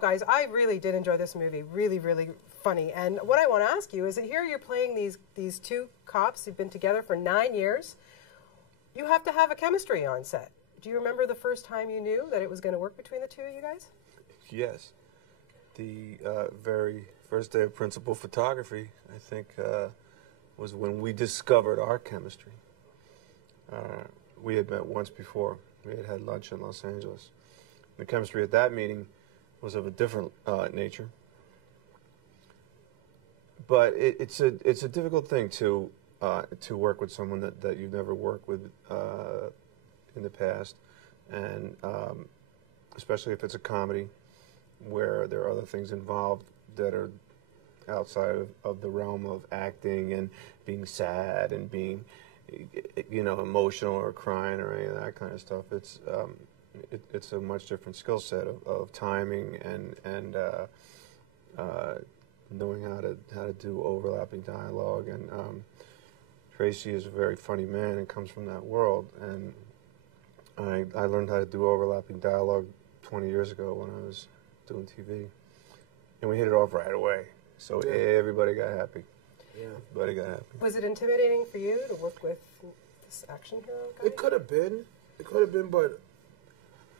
Guys, I really did enjoy this movie. Really, really funny. And what I want to ask you is that here you're playing these two cops who've been together for 9 years. You have to have a chemistry on set. Do you remember the first time you knew that it was going to work between the two of you guys? Yes. The very first day of principal photography, I think, was when we discovered our chemistry. We had met once before. We had had lunch in Los Angeles. The chemistry at that meeting was of a different nature. But it's a difficult thing to work with someone that you've never worked with in the past, and especially if it's a comedy where there are other things involved that are outside of the realm of acting and being sad and being, you know, emotional or crying or any of that kind of stuff. It's a much different skill set of timing and knowing how to do overlapping dialogue. And Tracy is a very funny man and comes from that world. And I learned how to do overlapping dialogue 20 years ago when I was doing TV, and we hit it off right away. So everybody got happy. Yeah, everybody got happy. Was it intimidating for you to work with this action hero guy? It could have been. It could have been, but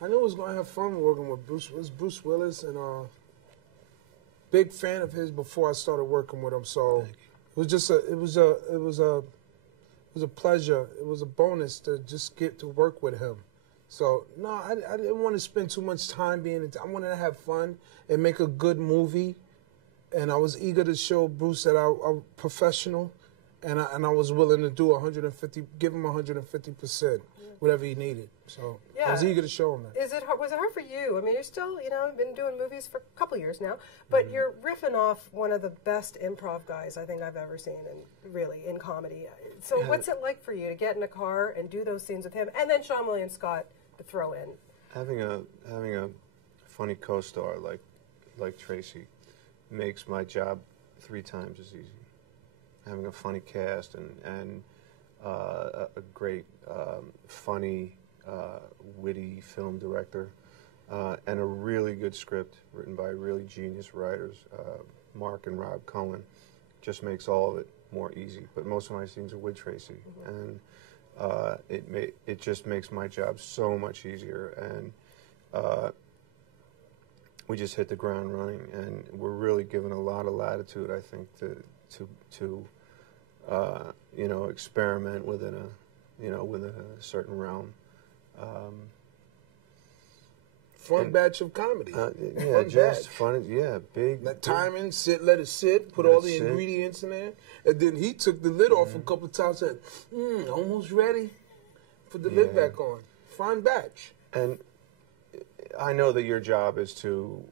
I knew I was going to have fun working with Bruce. It was Bruce Willis, and big fan of his before I started working with him. So it was just a pleasure. It was a bonus to just get to work with him. So no, I didn't want to spend too much time being. I wanted to have fun and make a good movie, and I was eager to show Bruce that I'm professional, and I was willing to do 150, give him 150%, whatever he needed. So I was eager to show him that. Was it hard for you? I mean, you're still, you know, been doing movies for a couple years now, but you're riffing off one of the best improv guys I think I've ever seen, and really in comedy. So what's it like for you to get in a car and do those scenes with him, and then Sean William Scott to throw in? Having a funny co-star like Tracy makes my job 3 times as easy. Having a funny cast and a great, funny, witty film director, and a really good script written by really genius writers, Mark and Rob Cohen, just makes all of it more easy. But most of my scenes are with Tracy, and it just makes my job so much easier. And we just hit the ground running, and we're really given a lot of latitude, I think, to you know, experiment within a certain realm. Fun batch of comedy. Yeah, just fun. Yeah, big. Let timing sit, let it sit. Put all the ingredients in there, and then he took the lid off a couple of times. Said, "Almost ready." Put the lid back on. Fun batch. And I know that your job is to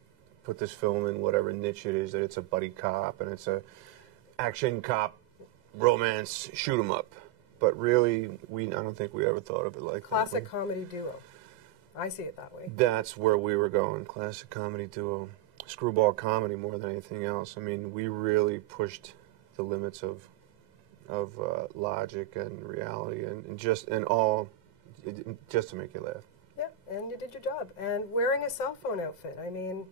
put this film in whatever niche it is. That it's a buddy cop and it's a action cop, romance, shoot 'em up. But really, I don't think we ever thought of it like classic comedy duo. I see it that way. That's where we were going. Classic comedy duo, screwball comedy more than anything else. I mean, we really pushed the limits of logic and reality and just to make you laugh. Yeah, and you did your job. And wearing a cell phone outfit. I mean,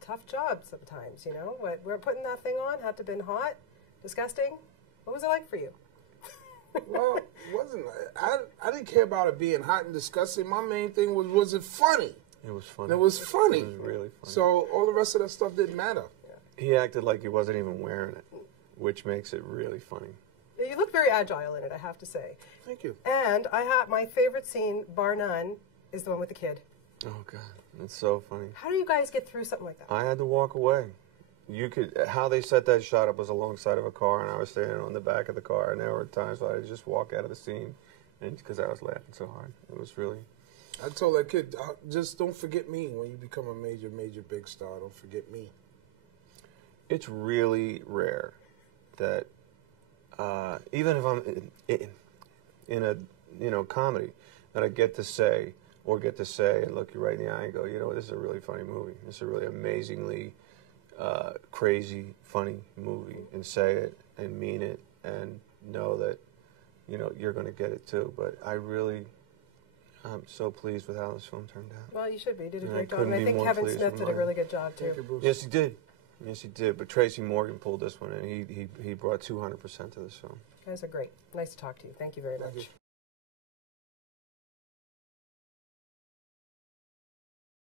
tough job sometimes. You know, we're putting that thing on. Had to have been hot, disgusting. What was it like for you? Well, it wasn't. I didn't care about it being hot and disgusting. My main thing was it funny? It was funny. And it was funny. It was really funny. So all the rest of that stuff didn't matter. Yeah. He acted like he wasn't even wearing it, which makes it really funny. You look very agile in it, I have to say. Thank you. And I have my favorite scene, bar none, is the one with the kid. Oh God, that's so funny. How do you guys get through something like that? I had to walk away. How they set that shot up was alongside of a car, and I was standing on the back of the car, and there were times where I'd just walk out of the scene, and because I was laughing so hard. It was really... I told that kid, just don't forget me when you become a major big star. Don't forget me. It's really rare that, even if I'm in a comedy, that I get to say and look you right in the eye and go, you know, this is a really funny movie. This is a really amazingly crazy, funny movie, and say it and mean it and know that, you know, you're going to get it too. But I really, I'm so pleased with how this film turned out. Well, you should be. You did a And great I job. And I couldn't be think more Kevin pleased Smith with did a mine. really good job, too. Thank you, Bruce. Yes, he did. Yes, he did. But Tracy Morgan pulled this one, and he brought 200% to this film. You guys are great. Nice to talk to you. Thank you very much.